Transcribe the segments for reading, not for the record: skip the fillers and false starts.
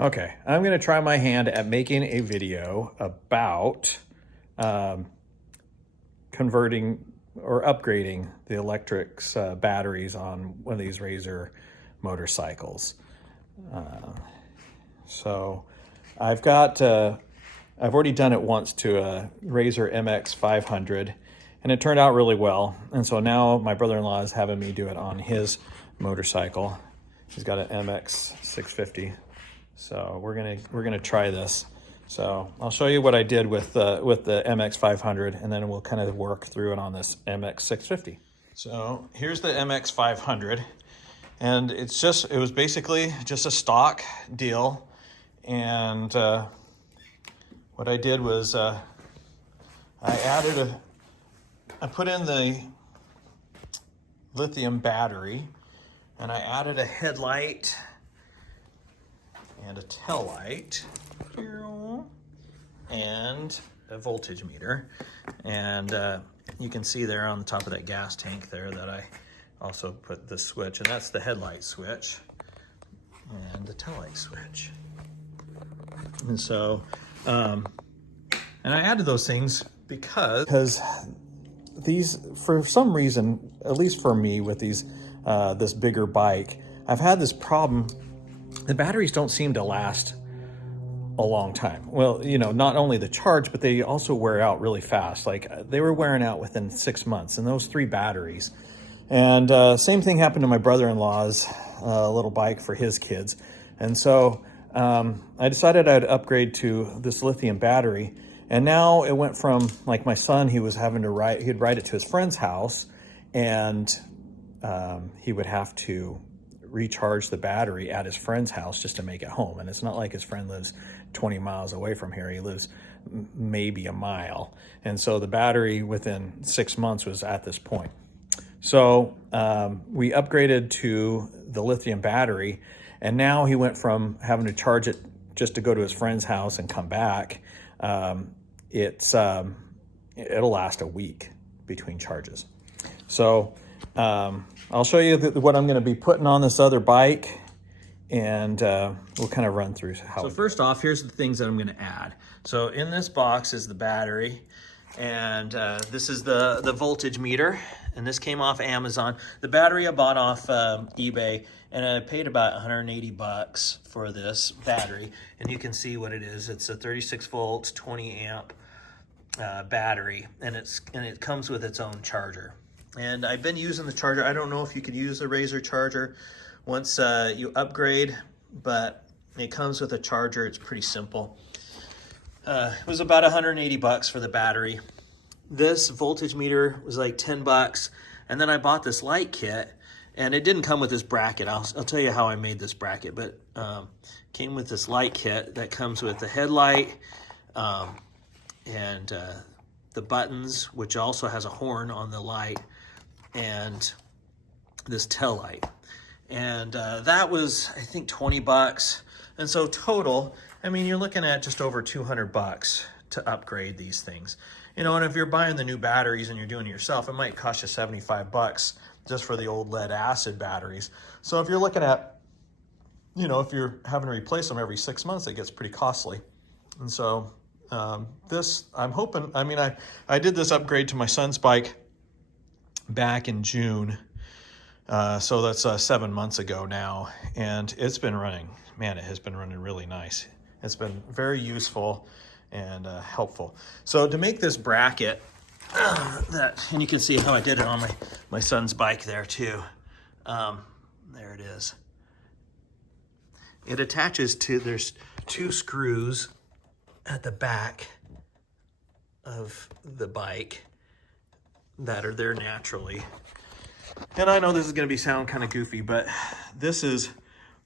Okay, I'm gonna try my hand at making a video about converting or upgrading the electric's batteries on one of these Razor motorcycles. So I've already done it once to a Razor MX500 and it turned out really well. And so now my brother-in-law is having me do it on his motorcycle. He's got an MX650. So we're gonna try this. So I'll show you what I did with the MX500, and then we'll kind of work through it on this MX650. So here's the MX500, and it was basically just a stock deal. And what I did was I put in the lithium battery, and I added a headlight and a taillight and a voltage meter. And you can see there on the top of that gas tank there that I also put the switch, and that's the headlight switch and the taillight switch. And so, and I added those things because these, for some reason, at least for me with these, this bigger bike, I've had this problem. The batteries don't seem to last a long time. Well, you know, not only the charge, but they also wear out really fast. Like they were wearing out within 6 months, and those 3 batteries. And same thing happened to my brother-in-law's little bike for his kids. And so I decided I'd upgrade to this lithium battery. And now it went from, like my son, he'd ride it to his friend's house, and he would have to recharge the battery at his friend's house just to make it home. And it's not like his friend lives 20 miles away from here. He lives maybe a mile. And so the battery within 6 months was at this point. So we upgraded to the lithium battery, and now he went from having to charge it just to go to his friend's house and come back. It'll last a week between charges. So I'll show you what I'm going to be putting on this other bike, and we'll kind of run through how. So first off, here's the things that I'm going to add. So in this box is the battery, and this is the voltage meter, and this came off Amazon. The battery I bought off eBay, and I paid about 180 bucks for this battery, and you can see what it is. It's a 36 volts, 20 amp battery, and it comes with its own charger. And I've been using the charger. I don't know if you could use the Razor charger once you upgrade, but it comes with a charger. It's pretty simple. It was about 180 bucks for the battery. This voltage meter was like 10 bucks. And then I bought this light kit, and it didn't come with this bracket. I'll tell you how I made this bracket, but came with this light kit that comes with the headlight and the buttons, which also has a horn on the light, and this tail light. And that was, I think, 20 bucks. And so total, I mean, you're looking at just over 200 bucks to upgrade these things. You know, and if you're buying the new batteries and you're doing it yourself, it might cost you 75 bucks just for the old lead acid batteries. So if you're looking at, you know, if you're having to replace them every 6 months, it gets pretty costly. And so this, I'm hoping, I mean, I did this upgrade to my son's bike back in June. So that's 7 months ago now, and it's been running, man, it has been running really nice. It's been very useful and helpful. So to make this bracket, and you can see how I did it on my son's bike there too. There it is. It attaches to, there's 2 screws at the back of the bike that are there naturally. And I know this is going to sound kind of goofy, but this is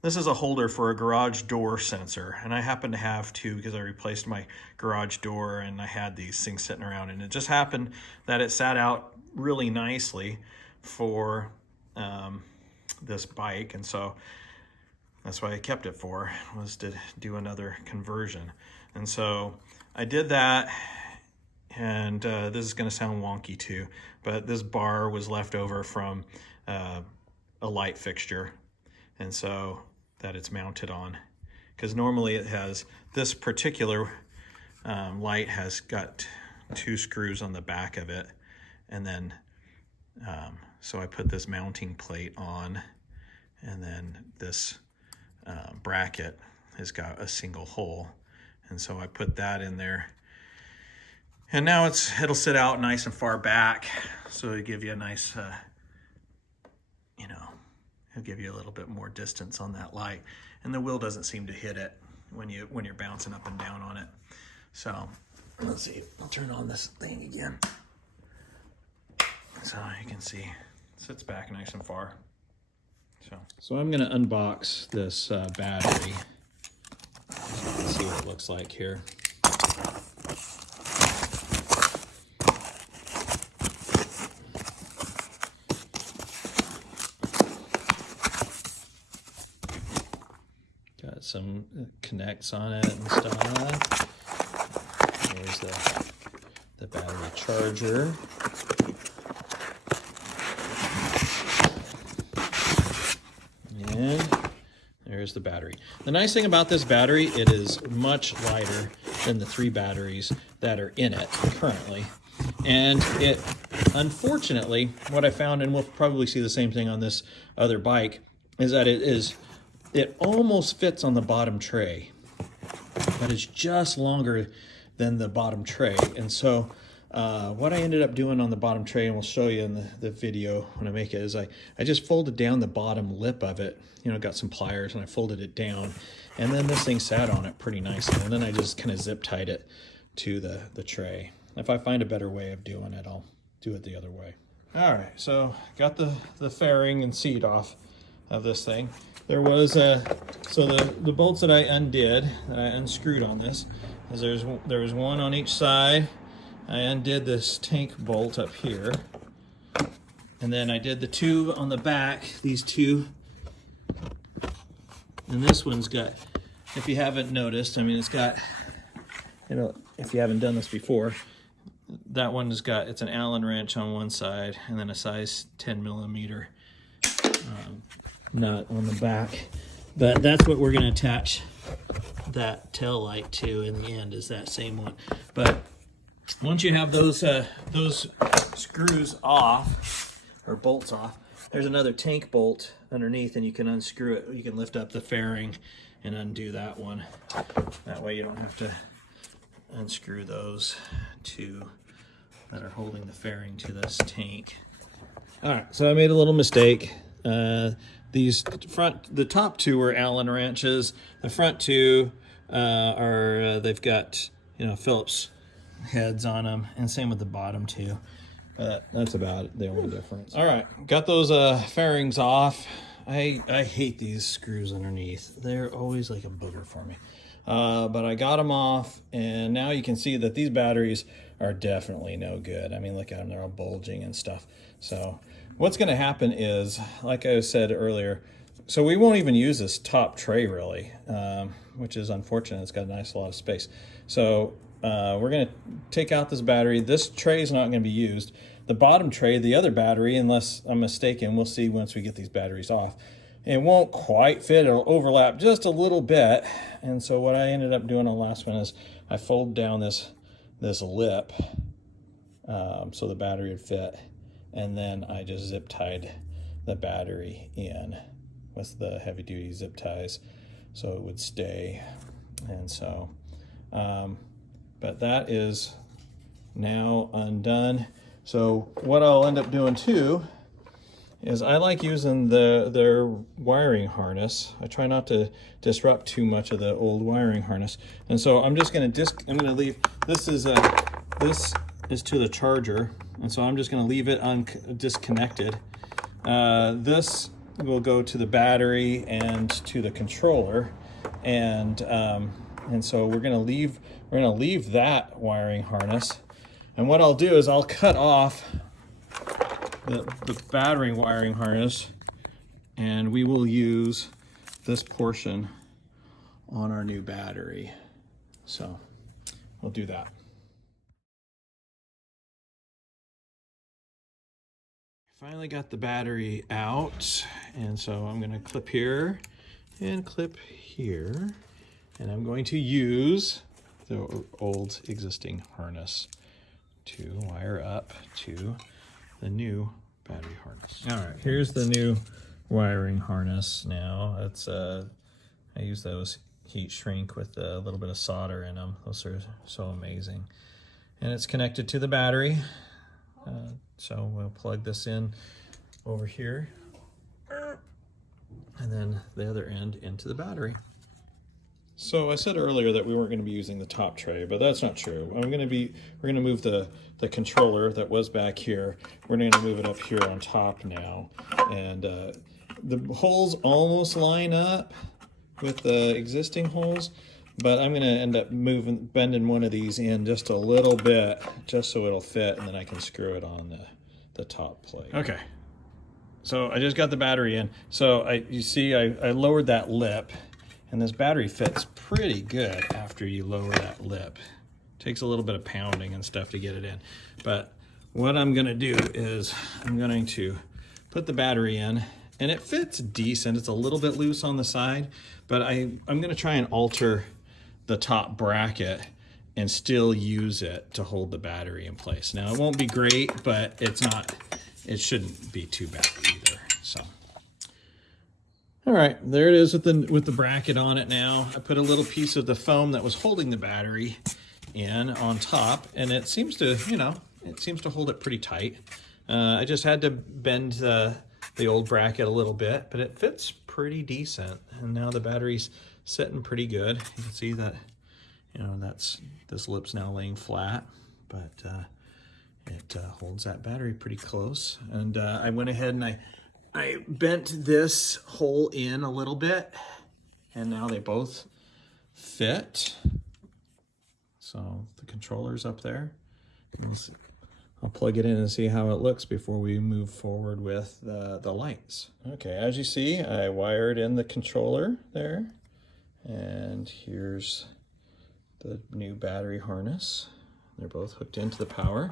a holder for a garage door sensor, and I happen to have 2 because I replaced my garage door, and I had these things sitting around, and it just happened that it sat out really nicely for this bike, and so that's why I kept it for, was to do another conversion. And so I did that. And this is going to sound wonky too, but this bar was left over from a light fixture, and so that it's mounted on. because normally it has, this particular light has got 2 screws on the back of it, and then so I put this mounting plate on, and then this bracket has got a single hole, and so I put that in there, and now it'll sit out nice and far back, so it'll give you a nice you know, it'll give you a little bit more distance on that light, and the wheel doesn't seem to hit it when you're bouncing up and down on it. So let's see, I'll turn on this thing again, so you can see it sits back nice and far. So I'm going to unbox this battery. So you can see what it looks like here. Got some connects on it and stuff. Here's the battery charger. And there's the battery. The nice thing about this battery, it is much lighter than the 3 batteries that are in it currently. And it, unfortunately, what I found, and we'll probably see the same thing on this other bike, is that it almost fits on the bottom tray, but it's just longer than the bottom tray. And so what I ended up doing on the bottom tray, and we'll show you in the video when I make it, is I just folded down the bottom lip of it, you know, got some pliers and I folded it down, and then this thing sat on it pretty nicely, and then I just kind of zip tied it to the tray. If I find a better way of doing it, I'll do it the other way. All right, so got the fairing and seat off of this thing. There was so the bolts that I undid, that I unscrewed on this, is there was one on each side. I undid this tank bolt up here, and then I did the 2 on the back, these 2, and this one's got, if you haven't noticed, I mean, it's got, you know, if you haven't done this before, that one has got, it's an Allen wrench on one side, and then a size 10 millimeter nut on the back. But that's what we're going to attach that tail light to in the end, is that same one. But once you have those screws off, or bolts off, there's another tank bolt underneath, and you can unscrew it. You can lift up the fairing and undo that one. That way you don't have to unscrew those 2 that are holding the fairing to this tank. All right, so I made a little mistake. The top 2 were Allen wrenches. The front 2 are they've got, you know, Phillips heads on them, and same with the bottom 2. But that's about the only difference. All right, got those fairings off. I hate these screws underneath. They're always like a booger for me. But I got them off, and now you can see that these batteries are definitely no good. I mean, look at them, they're all bulging and stuff. So what's going to happen is, like I said earlier, so we won't even use this top tray really, which is unfortunate. It's got a nice lot of space. So we're going to take out this battery. This tray is not going to be used. The bottom tray, the other battery, unless I'm mistaken, we'll see once we get these batteries off, it won't quite fit. It'll overlap just a little bit. And so what I ended up doing on the last one is I folded down this lip so the battery would fit, and then I just zip tied the battery in with the heavy duty zip ties so it would stay. And so but that is now undone. So what I'll end up doing too is I like using their wiring harness. I try not to disrupt too much of the old wiring harness. And so I'm just gonna leave, this is to the charger. And so I'm just gonna leave it disconnected. This will go to the battery and to the controller. And so we're gonna leave that wiring harness. And what I'll do is I'll cut off the battery wiring harness, and we will use this portion on our new battery. So we'll do that. Finally got the battery out, and so I'm going to clip here and clip here, And I'm going to use the old existing harness to wire up to the new battery harness. All right, here's the new wiring harness now. It's I use those heat shrink with a little bit of solder in them. Those are so amazing. And it's connected to the battery. So we'll plug this in over here, and then the other end into the battery. So I said earlier that we weren't going to be using the top tray, but that's not true. We're going to move the controller that was back here. We're going to move it up here on top now, and the holes almost line up with the existing holes, but I'm going to end up bending one of these in just a little bit, just so it'll fit, and then I can screw it on the top plate. Okay. So I just got the battery in. So you see I lowered that lip, and this battery fits pretty good after you lower that lip. Takes a little bit of pounding and stuff to get it in. But what I'm gonna do is I'm going to put the battery in, and it fits decent. It's a little bit loose on the side, but I'm gonna try and alter the top bracket and still use it to hold the battery in place. Now it won't be great, but it shouldn't be too bad either. So, all right, there it is with the bracket on it now. I put a little piece of the foam that was holding the battery in on top, and it seems to, hold it pretty tight. I just had to bend the old bracket a little bit, but it fits pretty decent. And now the battery's sitting pretty good. You can see that, this lip's now laying flat, but it holds that battery pretty close. And I went ahead and I bent this hole in a little bit, and now they both fit. So the controller's up there. I'll plug it in and see how it looks before we move forward with the lights. Okay, as you see, I wired in the controller there, and here's the new battery harness. They're both hooked into the power.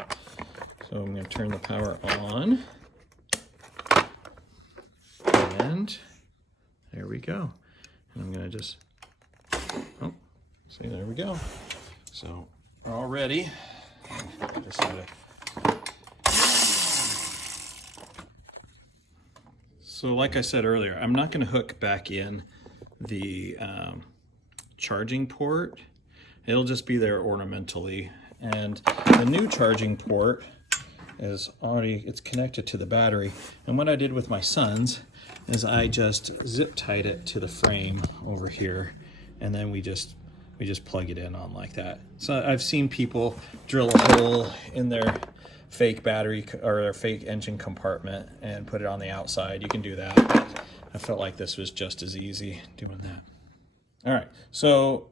So I'm going to turn the power on. And there we go. And I'm going to just, see, there we go. So we're all ready. So like I said earlier, I'm not going to hook back in the charging port. It'll just be there ornamentally. And the new charging port it's connected to the battery. And what I did with my son's is I just zip tied it to the frame over here, and then we just plug it in on like that. So I've seen people drill a hole in their fake battery or their fake engine compartment and put it on the outside. You can do that, but I felt like this was just as easy doing that. All right, so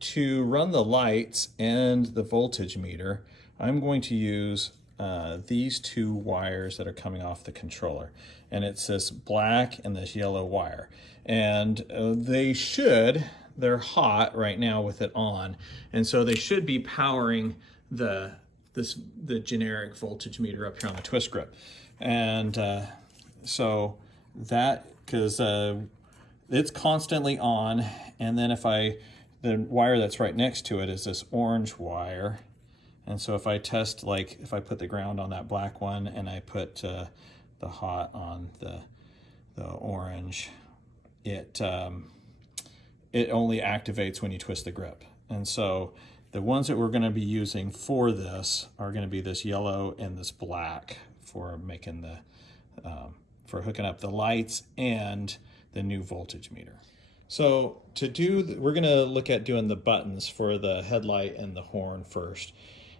to run the lights and the voltage meter, I'm going to use these two wires that are coming off the controller. And it's this black and this yellow wire. And they're hot right now with it on. And so they should be powering the generic voltage meter up here on the twist grip. And so that, because it's constantly on. And then the wire that's right next to it is this orange wire. And so if I test, like if I put the ground on that black one and I put the hot on the orange, it only activates when you twist the grip. And so the ones that we're going to be using for this are going to be this yellow and this black for making for hooking up the lights and the new voltage meter. So we're going to look at doing the buttons for the headlight and the horn first.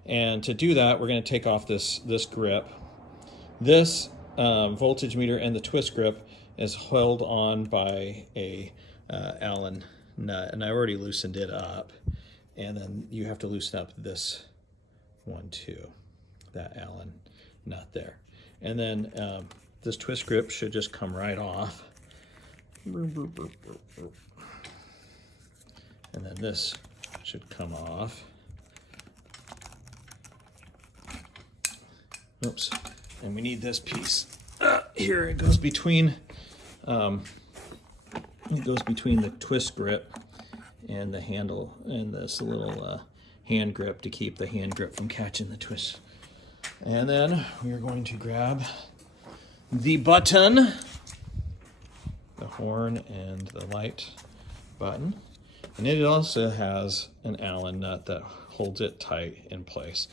And to do that, we're going to take off this grip. This voltage meter and the twist grip is held on by a Allen nut, and I already loosened it up. And then you have to loosen up this one too, that Allen nut there. And then this twist grip should just come right off. And then this should come off. Oops, and we need this piece. Here it goes between the twist grip and the handle and this little hand grip to keep the hand grip from catching the twist. And then we are going to grab the button, the horn and the light button. And it also has an Allen nut that holds it tight in place.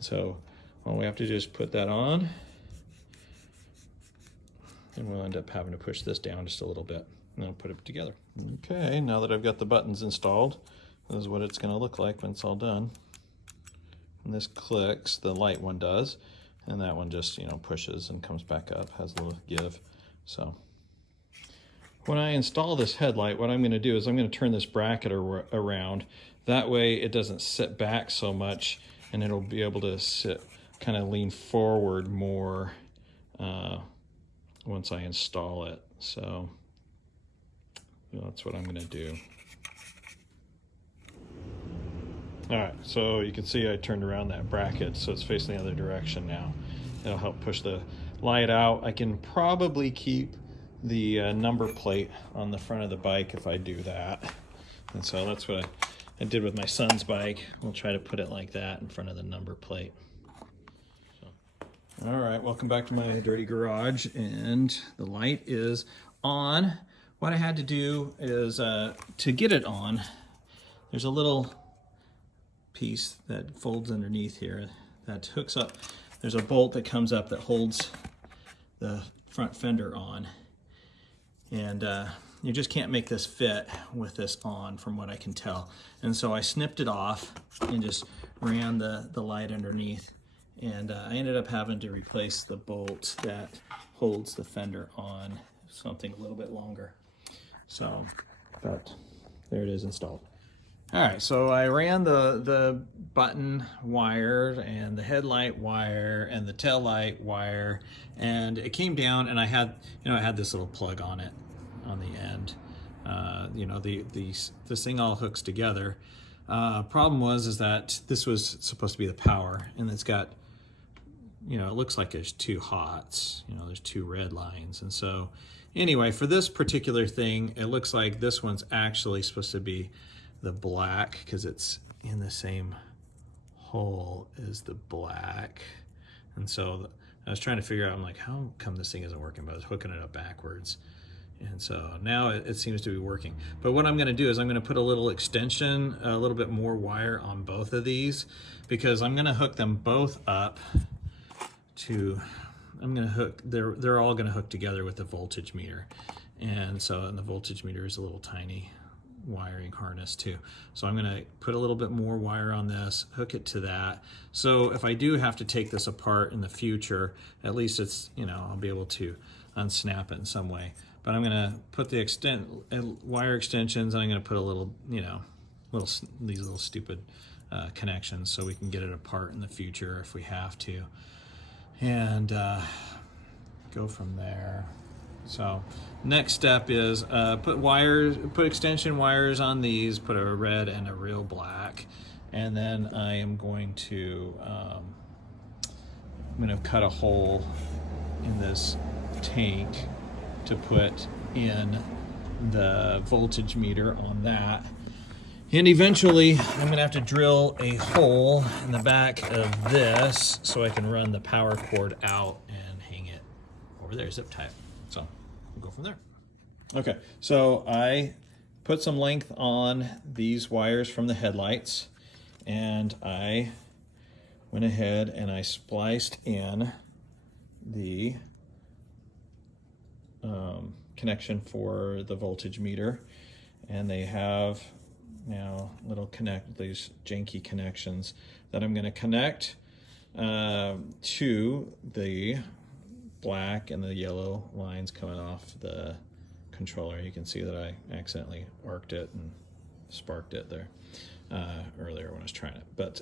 So all we have to do is put that on, and we'll end up having to push this down just a little bit, and then put it together. Okay, now that I've got the buttons installed, this is what it's going to look like when it's all done. And this clicks, the light one does, and that one just, pushes and comes back up, has a little give. So when I install this headlight, what I'm going to do is I'm going to turn this bracket around. That way it doesn't sit back so much, and it'll be able to sit, kind of lean forward more once I install it. So that's what I'm going to do. All right, so you can see I turned around that bracket so it's facing the other direction now. It'll help push the light out. I can probably keep the number plate on the front of the bike if I do that. And so that's what I did with my son's bike. We'll try to put it like that in front of the number plate. All right, welcome back to my dirty garage, and the light is on. What I had to do is to get it on, there's a little piece that folds underneath here that hooks up. There's a bolt that comes up that holds the front fender on, and you just can't make this fit with this on, from what I can tell. And so I snipped it off and just ran the light underneath, and I ended up having to replace the bolt that holds the fender on, something a little bit longer. So, but there it is installed. All right, so I ran the button wire and the headlight wire and the tail light wire, and it came down, and I had this little plug on it on the end. This thing all hooks together. Problem is that this was supposed to be the power, and it's got, it looks like there's two hots. There's two red lines, and so anyway, for this particular thing, it looks like this one's actually supposed to be the black, because it's in the same hole as the black. And so I was trying to figure out, I'm like, how come this thing isn't working? But I was hooking it up backwards. And so now it seems to be working. But what I'm going to do is I'm going to put a little extension, a little bit more wire on both of these, because I'm going to hook them both up to, they're all going to hook together with the voltage meter. And the voltage meter is a little tiny wiring harness too. So I'm going to put a little bit more wire on this, hook it to that. So if I do have to take this apart in the future, at least it's, I'll be able to unsnap it in some way. But I'm going to put the wire extensions, and I'm going to put a little, these little stupid connections so we can get it apart in the future if we have to, and go from there. So next step is put extension wires on these, put a red and a real black, and then I am going to cut a hole in this tank to put in the voltage meter on that. And eventually I'm going to have to drill a hole in the back of this so I can run the power cord out and hang it over there, zip tie it. So we'll go from there. Okay, so I put some length on these wires from the headlights, and I went ahead and I spliced in the connection for the voltage meter, and they have now these janky connections that I'm going to connect to the black and the yellow lines coming off the controller. You can see that I accidentally arced it and sparked it there earlier when I was trying it. But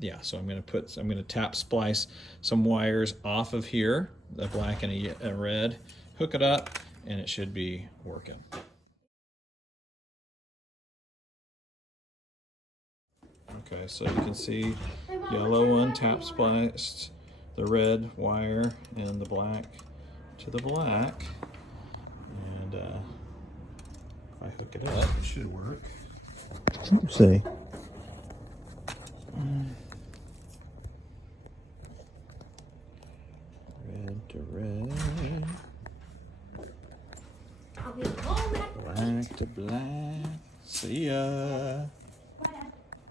yeah, so I'm going to tap splice some wires off of here, the black and a red, hook it up, and it should be working. Okay, so you can see yellow one tap spliced, the red wire and the black to the black, and if I hook it up, it should work. Let's see. Red to red. I'll be home at Black to black. See ya.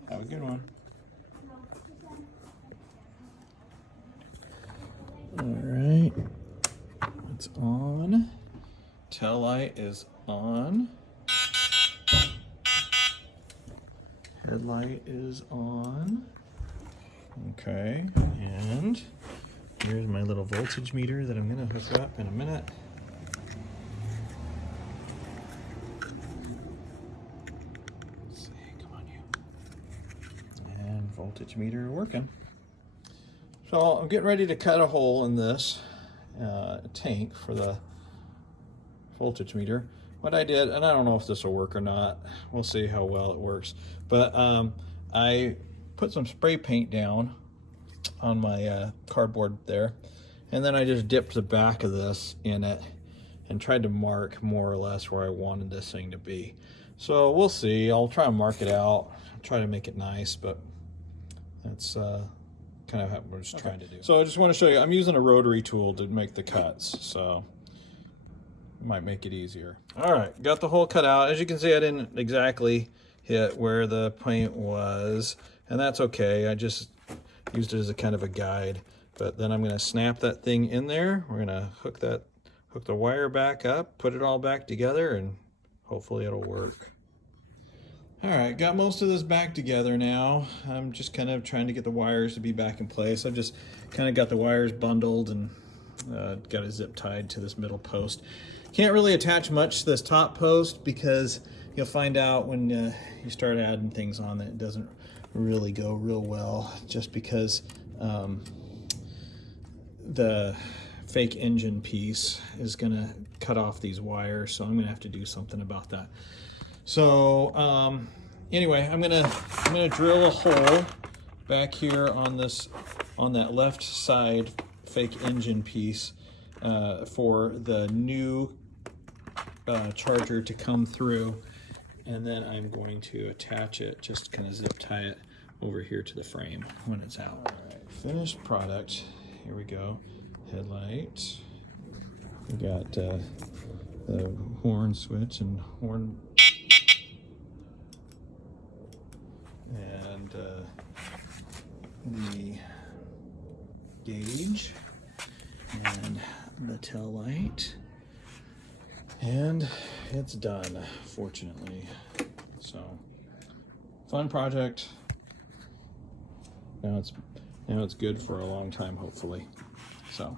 Have a good one. All right. It's on. Taillight is on. Headlight is on. Okay, and here's my little voltage meter that I'm gonna hook up in a minute. Let's see, come on you. And voltage meter working. So I'm getting ready to cut a hole in this tank for the voltage meter. What I did, and I don't know if this will work or not, we'll see how well it works, but I put some spray paint down on my cardboard there, and then I just dipped the back of this in it and tried to mark more or less where I wanted this thing to be. So we'll see. I'll try and mark it out, try to make it nice, but that's kind of what we're just trying to do. So I just want to show you, I'm using a rotary tool to make the cuts, so it might make it easier. All right, got the hole cut out. As you can see, I didn't exactly hit where the paint was, and that's okay. I just used it as a kind of a guide. But then I'm gonna snap that thing in there. We're gonna hook the wire back up, put it all back together, and hopefully it'll work. All right, got most of this back together now. I'm just kind of trying to get the wires to be back in place. I've just kind of got the wires bundled and got a zip tied to this middle post. Can't really attach much to this top post because you'll find out when you start adding things on that it doesn't really go real well, just because the fake engine piece is gonna cut off these wires, so I'm gonna have to do something about that. So anyway, I'm gonna drill a hole back here on that left side fake engine piece for the new charger to come through, and then I'm going to attach it, just kind of zip tie it over here to the frame when it's out. All right, finished product. Here we go. Headlight. We got the horn switch and horn, and the gauge and the tail light, and it's done, fortunately. So fun project. Now it's good for a long time, hopefully. So